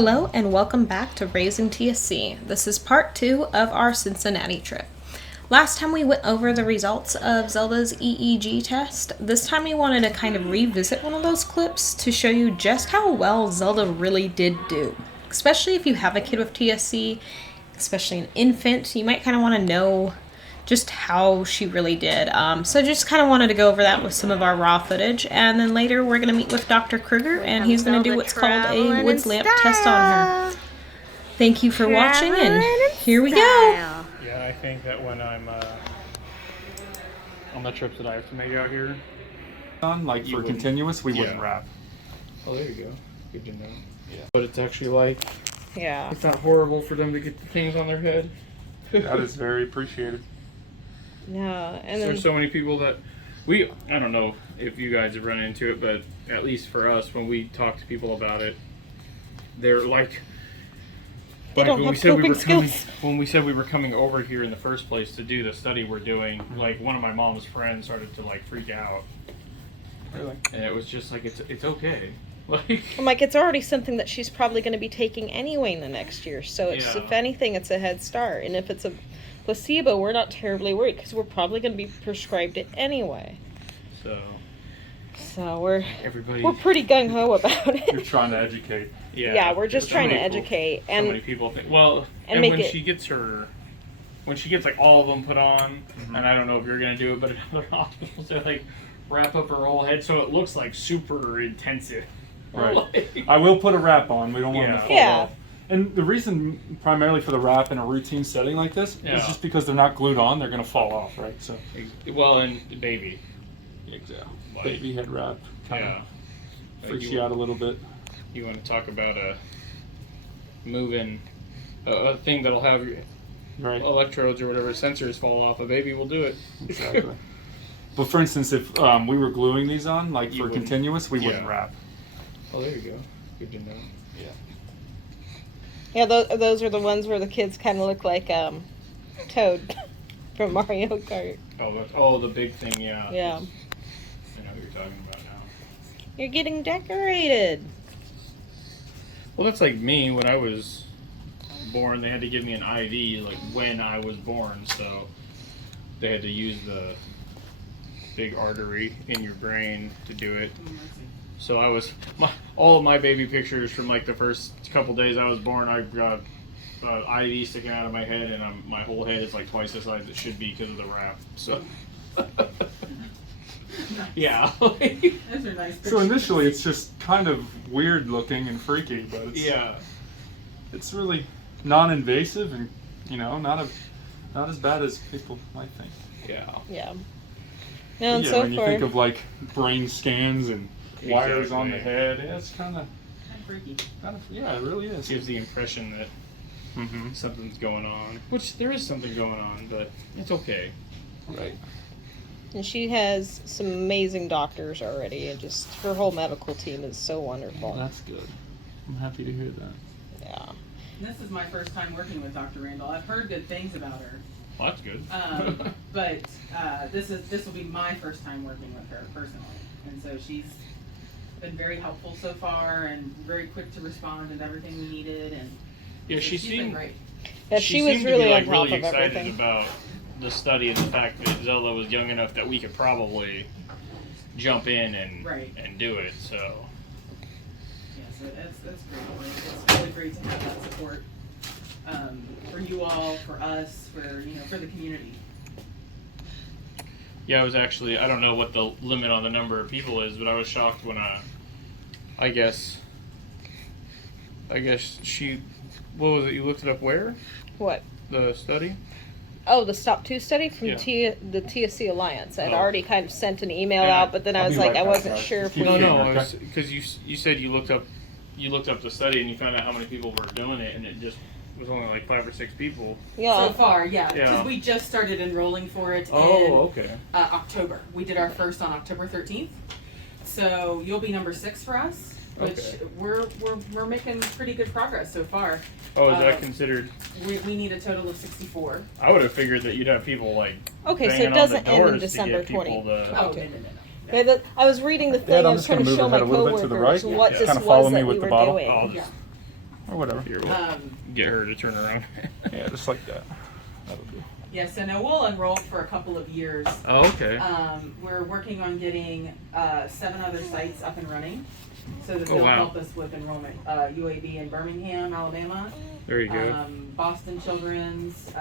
Hello and welcome back to Raising TSC. This is part 2 of our Cincinnati trip. Last time we went over the results of Zelda's EEG test. This time we wanted to kind of revisit one of those clips to show you just how well Zelda really did do. Especially if you have a kid with TSC, especially an infant, you might kind of want to know just how she really did. So just kind of wanted to go over that with some of our raw footage. And then later we're going to meet with Dr. Kruger and he's going to do what's called a woods lamp test on her. Thank you for watching and here we go. Yeah, I think that when I'm on the trips that I have to make out here, like for continuous, we wouldn't wrap. Oh, there you go. Good to know. Yeah. But it's actually like, Yeah. it's not horrible for them to get the things on their head. That is very appreciated. No, and then There's so many people that I don't know if you guys have run into it, but at least for us, when we talk to people about it, they're like, they don't have coping skills. When we said we were coming over here in the first place to do the study we're doing, like one of my mom's friends started to like freak out. Really? And it was just like, it's okay. Like, I'm like, it's already something that she's probably going to be taking anyway in the next year. So it's, Yeah. if anything, it's a head start. And if it's a placebo, we're not terribly worried because we're probably going to be prescribed it anyway. so we're everybody, we're pretty gung ho about it. You're trying to educate. Yeah, we're just trying to educate So and many people think. Well, and and make when it- she gets like all of them put on, and I don't know if you're gonna do it, but in other hospitals they like wrap up her whole head so it looks like super intensive. Right. Like- I will put a wrap on. We don't want them to fall Yeah. off. And the reason primarily for the wrap in a routine setting like this Yeah. is just because they're not glued on, they're going to fall off, right? So, well, and baby. exactly. Like, Baby head wrap kind Yeah. of freaks you out a little bit. You want to talk about a a thing that'll have your Right. electrodes or whatever sensors fall off. A baby will do it. Exactly. But for instance, if we were gluing these on, like You for wouldn't. continuous, we wouldn't Yeah. wrap. Oh, there you go. Good to know. yeah, those are the ones where the kids kind of look like Toad from Mario Kart. Oh, the big thing. Yeah. Yeah, I know who you're talking about now. you're getting decorated. Well, that's like me when I was born. They had to give me an IV like when I was born, so they had to use the big artery in your brain to do it. So all of my baby pictures from like the first couple days I was born, I got IV sticking out of my head, and my whole head is like twice the size it should be because of the wrap. So. Yeah. Those are nice pictures. So initially, it's just kind of weird looking and freaky, but it's, Yeah. it's really non-invasive and not as bad as people might think. Yeah. Yeah. No, and Yeah, so when you far, think of like brain scans and wires on the Exactly. head, yeah, it's kind of freaky. yeah, it really is. Gives the impression that Mm-hmm. something's going on, which there is something going on, but it's okay. Right. and she has some amazing doctors already, and just her whole medical team is so wonderful. Well, that's good. I'm happy to hear that. Yeah. This is my first time working with Dr. Randall. I've heard good things about her, Well, that's good. but this will be my first time working with her personally, and so she's been very helpful so far and very quick to respond and everything we needed, and Yeah, so she she's been seemed great. Yeah, she was seemed to really be, on like, top really of excited everything. about the study and the fact that Zelda was young enough that we could probably jump in and Right. and do it. So Yeah, so that's great. It's really great to have that support for you all, for us, for the community. yeah, I was actually, I don't know what the limit on the number of people is, but I was shocked when I guess she, what was it? You looked it up where? What? The study? Oh, the Stop 2 study from Yeah. the TSC Alliance. I'd Oh. already kind of sent an email Yeah. out, but then I I'll was be like, right I back, wasn't guys. sure if Keep we. No, going. no, Okay. because you said you looked up the study and you found out how many people were doing it, and it just was only like 5 or 6 people. Yeah. So far, yeah, because Yeah. we just started enrolling for it in okay. October. We did our first on October 13th. So you'll be number 6 for us, which Okay. we're making pretty good progress so far. Oh, is that Uh, considered? We need a total of 64. I would have figured that you'd have people like. Okay, so banging it on doesn't the end in doors to December get people 20. to- Oh, Okay. no. Yeah, I was reading the thing. Dad, I I'm was just trying gonna to move show the my head a little bit to the coworkers right. what Yeah. this Kinda was follow that me we with the were bottle. doing. I'll Yeah. just or whatever. Here, we'll get her to turn around. Yeah, just like that. That'll do. Yeah, so now we'll enroll for a couple of years. Oh, okay. We're working on getting 7 other sites up and running so that Oh, they'll wow. help us with enrollment. UAB in Birmingham, Alabama. There you go. Boston Children's,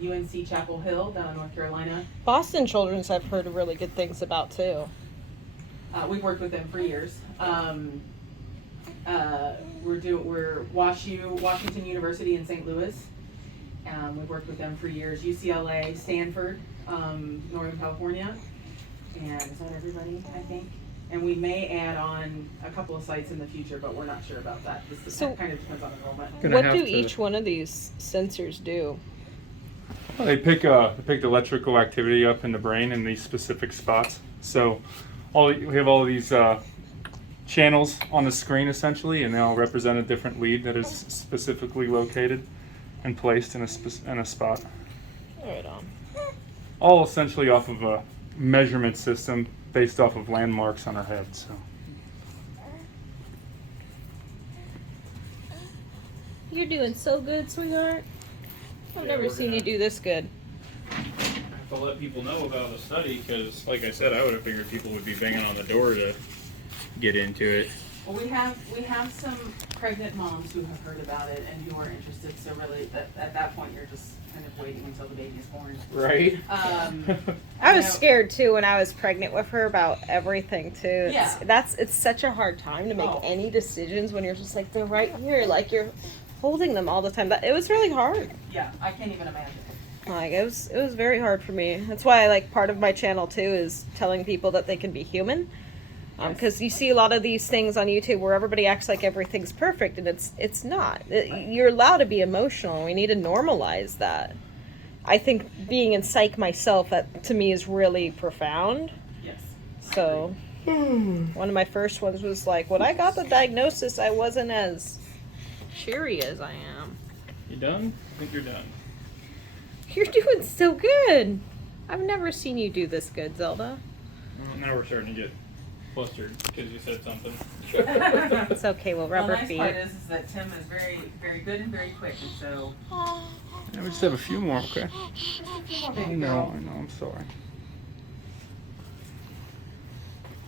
UNC Chapel Hill down in North Carolina. Boston Children's I've heard really good things about too. We've worked with them for years. We're Washington University in St. Louis. We've worked with them for years. UCLA, Stanford, Northern California, and is that everybody? I think. And we may add on a couple of sites in the future, but we're not sure about that. So- Kind of depends on enrollment. Gonna What have do to- each one of these sensors do? Well, they pick the electrical activity up in the brain in these specific spots. So we have all of these channels on the screen essentially, and they all represent a different lead that is specifically located and placed in a spot. Right on. All essentially off of a measurement system based off of landmarks on our head. So You're doing so good, sweetheart. I've Yeah, never we're seen gonna- you do this good. I have to let people know about the study because, like I said, I would have figured people would be banging on the door to get into it. Well, we have some pregnant moms who have heard about it and who are interested. So really, at that point, you're just kind of waiting until the baby is born. Right. I was You know- scared too when I was pregnant with her about everything too. Yeah. It's such a hard time to make Oh. any decisions when you're just like they're right here, like you're holding them all the time. It was really hard. Yeah, I can't even imagine. Like it was very hard for me. That's why like part of my channel too is telling people that they can be human. Because you see a lot of these things on YouTube where everybody acts like everything's perfect, and it's not. You're allowed to be emotional, and we need to normalize that. I think being in psych myself, that to me is really profound. Yes. So one of my first ones was like, when I got the diagnosis, I wasn't as cheery as I am. You done? I think you're done. You're doing so good. I've never seen you do this good, Zelda. Well, now we're starting to get flustered because you said something. It's okay, we'll rub Well, her the feet. nice part is that Tim is very, very good and very quick, and so. yeah, we just have a few more. Okay. I Baby know. girl. I'm sorry.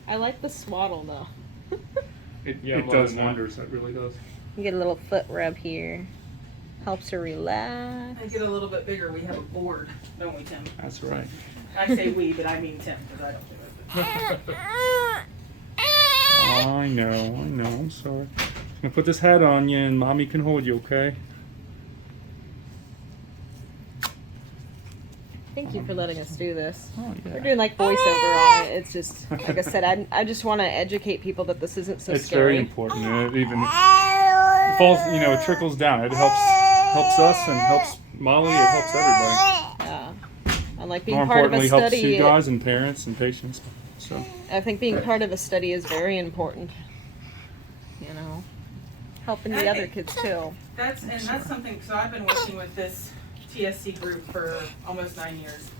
I like the swaddle though. It, Yeah, it well, does no. wonders. That really does. You get a little foot rub here. Helps her relax. I get a little bit bigger. We have a board, don't we, Tim? That's right. I say we, but I mean Tim, because I don't do it. I know. I'm sorry. I'm gonna put this hat on you, and mommy can hold you. Okay. Thank you for letting us do this. Oh We're yeah. doing like voiceover on it. It's just, like I said, I just want to educate people that this isn't so It's scary. very important. It even falls. It trickles down. It helps us and helps Molly. It helps everybody. Yeah. And like being More part of a importantly, helps study, you guys and parents and patients. So I think being part of a study is very important. You know, helping the other kids too. That's something. So I've been working with this TSC group for almost 9 years,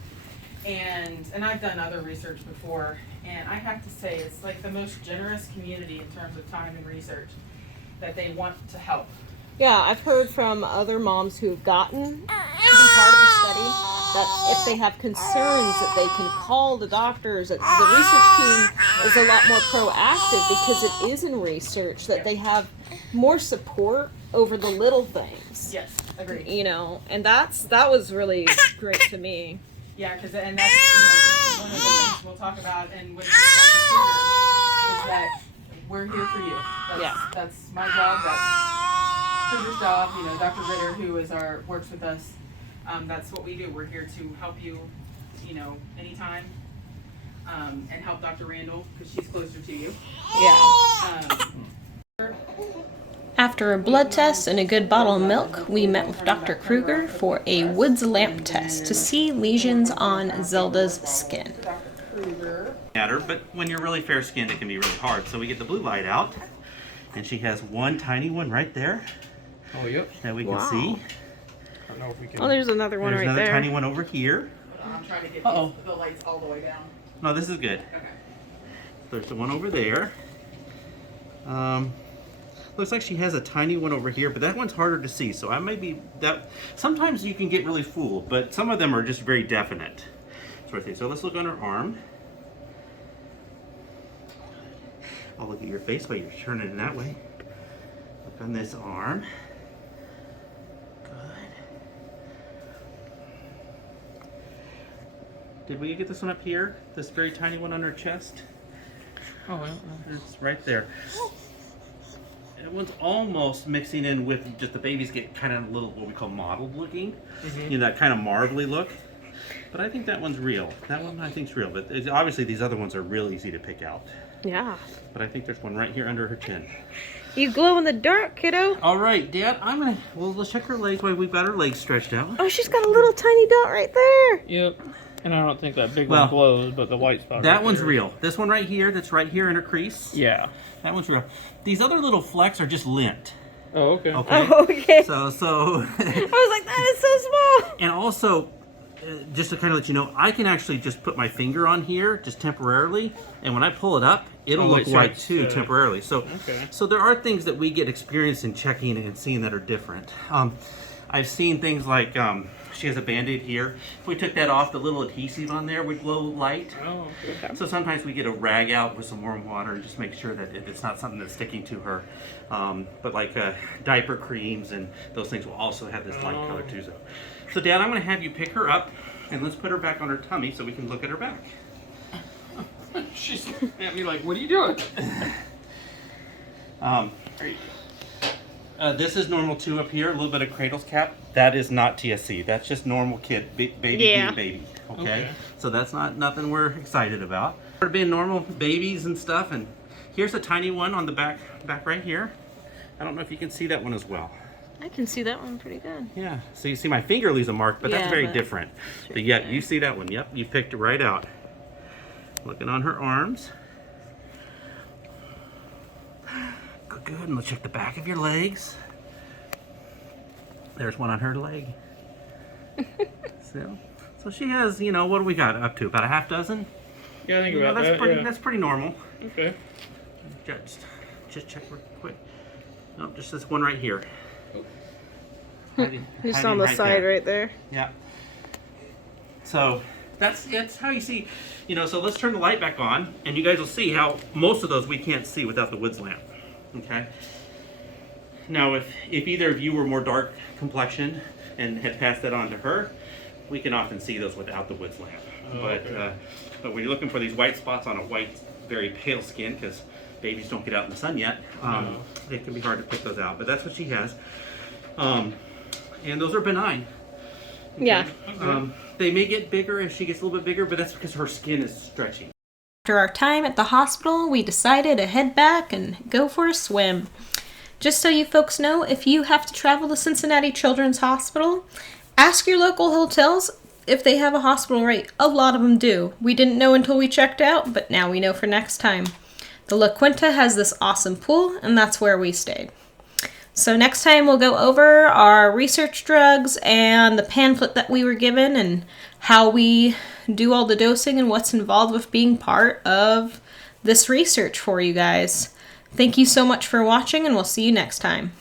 and I've done other research before, and I have to say it's like the most generous community in terms of time and research that they want to help. Yeah, I've heard from other moms who have gotten to be part of a study that if they have concerns that they can call the doctors. That the research team is a lot more proactive because it is in research that they have more support over the little things. Yes, agreed. You know, and that was really great to me. Yeah, because and that's one of the things we'll talk about and with Dr. Kruger is that we're here for you. That's my job. That's Kruger's job. Dr. Ritter, who is works with us. That's what we do. We're here to help you, anytime, and help Dr. Randall because she's closer to you. Yeah. After a blood test and a good bottle of milk, we met with Dr. Kruger for a Woods lamp test to see lesions on Zelda's skin. Dr. Kruger. Matter, but when you're really fair skinned it can be really hard. So we get the blue light out and she has one tiny one right there Oh, yep. that we can Wow. see. I don't know if we can. Oh, there's another one There's right another there. tiny one over here. I'm trying to get Uh-oh. the lights all the way down. No, this is good. Okay. There's the one over there. Looks like she has a tiny one over here, but that one's harder to see. So I may be that. Sometimes you can get really fooled, but some of them are just very definite. So let's look on her arm. I'll look at your face while you're turning it that way. Look on this arm. Good. Did we get this one up here? This very tiny one on her chest? Oh, well. It's right there. That one's almost mixing in with just the babies get kind of a little what we call mottled looking. You know, that kind of marbly look. But I think that one's real. That one I think's real. But obviously these other ones are real easy to pick out. Yeah. But I think there's one right here under her chin. You glow in the dark, kiddo. All right, Dad. Let's check her legs while we've got her legs stretched out. Oh, she's got a little tiny dot right there. Yep. And I don't think that big Well, one glows, but the white spot. That right one's there. real. This one right here, that's right here in her crease. Yeah. That one's real. These other little flecks are just lint. Oh, okay. Okay. Oh, okay. So. I was like, that is so small. And also, just to kind of let you know, I can actually just put my finger on here, just temporarily, and when I pull it up, it'll look white too, temporarily. So, so there are things that we get experience in checking and seeing that are different. I've seen things like she has a Band-Aid here. If we took that off, the little adhesive on there would glow light. Oh, okay. So sometimes we get a rag out with some warm water and just make sure that it's not something that's sticking to her. But like diaper creams and those things will also have this light color too. So Dad, I'm going to have you pick her up and let's put her back on her tummy so we can look at her back. She's at me like, what are you doing? This is normal too up here, a little bit of cradle's cap. That is not TSC. That's just normal kid, baby being baby. Okay? So that's not nothing we're excited about. We're being normal babies and stuff, and here's a tiny one on the back right here. I don't know if you can see that one as well. I can see that one pretty good. Yeah. So you see my finger leaves a mark, but that's very different. But yeah, you see that one. Yep, you picked it right out. Looking on her arms. Good, good. And let's check the back of your legs. There's one on her leg. So she has, you know, what do we got up to? About a half dozen? Yeah, I think You know, about that's that. pretty. Yeah. That's pretty normal. Okay. Just check real quick. Nope, just this one right here. Just on the side right there. Yeah. So that's how you see, you know. So let's turn the light back on, and you guys will see how most of those we can't see without the woods lamp. Okay. Now, if either of you were more dark complexion and had passed that on to her, we can often see those without the woods lamp. But when you're looking for these white spots on a white, very pale skin, because babies don't get out in the sun yet, it can be hard to pick those out. But that's what she has. And those are benign. Okay? Yeah. They may get bigger as she gets a little bit bigger, but that's because her skin is stretching. After our time at the hospital, we decided to head back and go for a swim. Just so you folks know, if you have to travel to Cincinnati Children's Hospital, ask your local hotels if they have a hospital rate. A lot of them do. We didn't know until we checked out, but now we know for next time. The La Quinta has this awesome pool, and that's where we stayed. So next time we'll go over our research drugs and the pamphlet that we were given and how we do all the dosing and what's involved with being part of this research for you guys. Thank you so much for watching, and we'll see you next time.